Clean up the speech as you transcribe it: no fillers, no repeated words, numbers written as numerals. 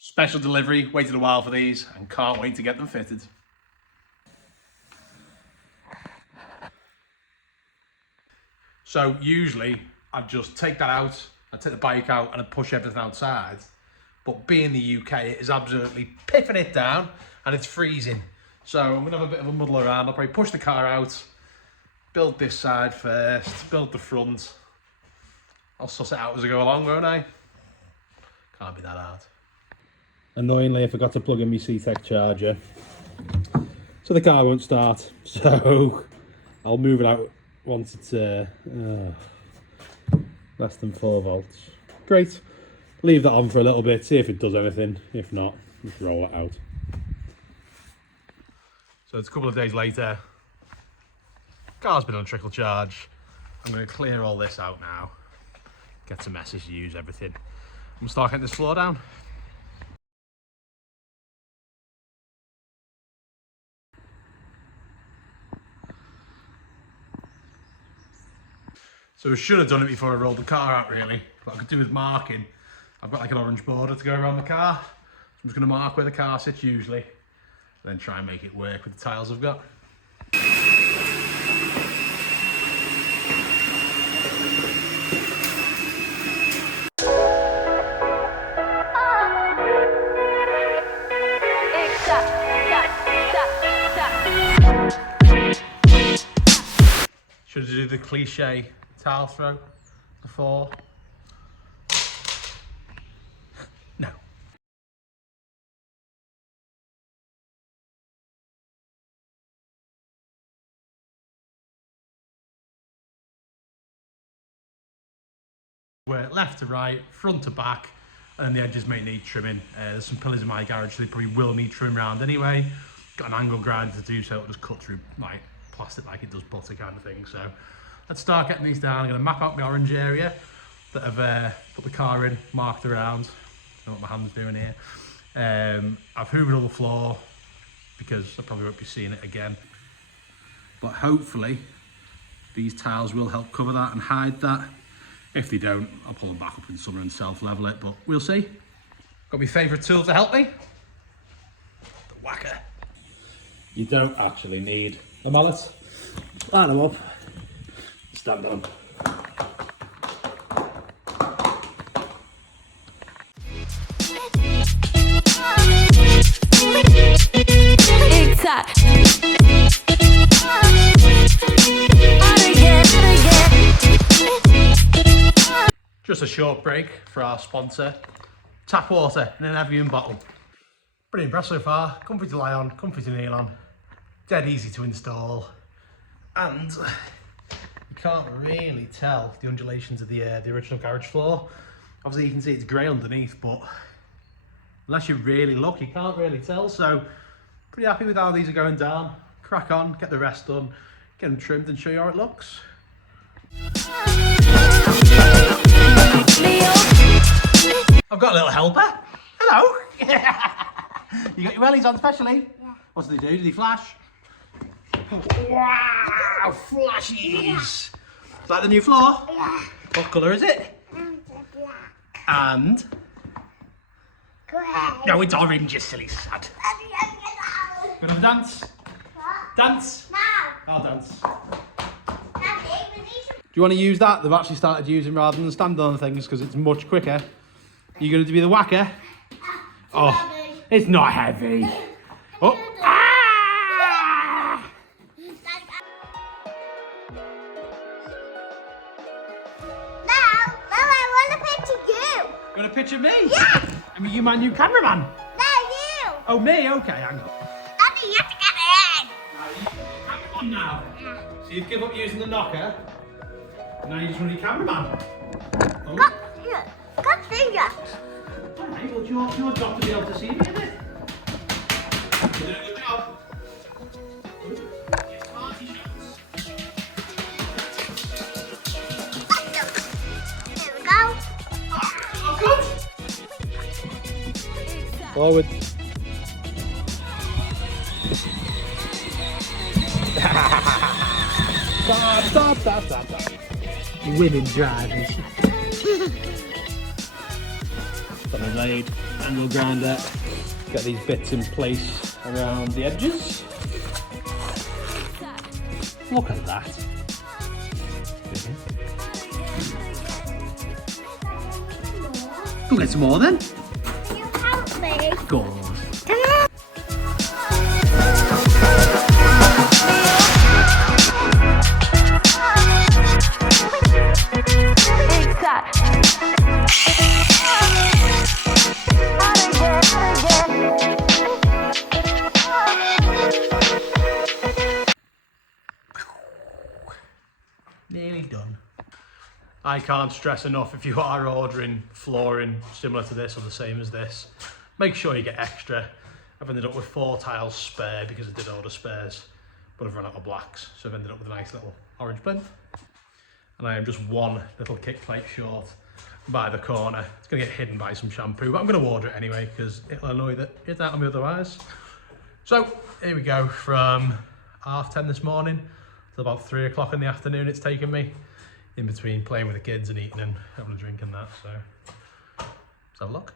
Special delivery, waited a while for these and can't wait to get them fitted. So usually I'd just take that out, I'd take the bike out and I'd push everything outside. But being the UK, it is absolutely piffing it down and it's freezing. So I'm gonna have a bit of a muddle around. I'll probably push the car out, build this side first, build the front. I'll suss it out as I go along, won't I? Can't be that hard. Annoyingly, I forgot to plug in my C-Tech charger, so the car won't start. So I'll move it out once it's less than 4 volts. Great. Leave that on for a little bit, see if it does anything. If not, just roll it out. So it's a couple of days later. Car's been on trickle charge. I'm going to clear all this out now. Get some messes to use everything. I'm going to start getting this floor down. So I should have done it before I rolled the car out really. What I could do is marking. I've got like an orange border to go around the car. So I'm just going to mark where the car sits usually. And then try and make it work with the tiles I've got. Should I do the cliche tile throw before? No. We're left to right, front to back, and then the edges may need trimming. There's some pillars in my garage, so they probably will need trim around anyway. Got an angle grinder to do so, it'll just cut through like plastic like it does butter kind of thing. So let's start getting these down. I'm going to map out the orange area that I've put the car in, marked around. I don't know what my hand's doing here. I've hoovered all the floor because I probably won't be seeing it again. But hopefully these tiles will help cover that and hide that. If they don't, I'll pull them back up in summer and self-level it, but we'll see. Got my favourite tool to help me. The whacker. You don't actually need a mallet. Line them up, stand on. Just a short break for our sponsor, tap water in an Evian bottle. Pretty impressed so far. Comfy to lie on, comfy to kneel on, dead easy to install, and you can't really tell the undulations of the original garage floor. Obviously you can see it's grey underneath, but unless you really look, you can't really tell. So pretty happy with how these are going down. Crack on, get the rest done, get them trimmed and show you how it looks. I've got a little helper. Hello. You got your wellies on specially? Yeah. What do they do? Do they flash? Wow, flashies. Is that the new floor? Yeah. What colour is it? Black. And? Grey. No, it's orange, you silly sad. Gonna have a dance? What? Dance? No. I'll dance. Do you want to use that? They've actually started using rather than standing on things because it's much quicker. You're going to be the whacker? Oh, it's not heavy. Oh. Ah! No, I want to picture you. You want to picture me? Yes. I mean, you my new cameraman? No, you. Oh, me? Okay, hang on. Daddy, you have to get in. You're cameraman now? Yeah. So you've given up using the knocker? Now you just want to be cameraman? Oh. Got fingers. Alright, well, it's your job to be able to see me, isn't it? You're doing a good job. It's party shots. Here we go. Oh, good. Forward. Stop. Women drivers. Something laid. angle grinder, get these bits in place around the edges. Look at that. Go get some more then. You help me. Go on. Nearly done. I can't stress enough, if you are ordering flooring similar to this or the same as this, make sure you get extra. I've ended up with 4 tiles spare because I did order spares, but I've run out of blacks, so I've ended up with a nice little orange plinth. And I am just 1 little kick plate short by the corner. It's going to get hidden by some shampoo, but I'm going to order it anyway because it'll annoy the shit out of me otherwise. So here we go, from 10:30 this morning till about 3 o'clock in the afternoon it's taken me, in between playing with the kids and eating and having a drink and that, so let's have a look.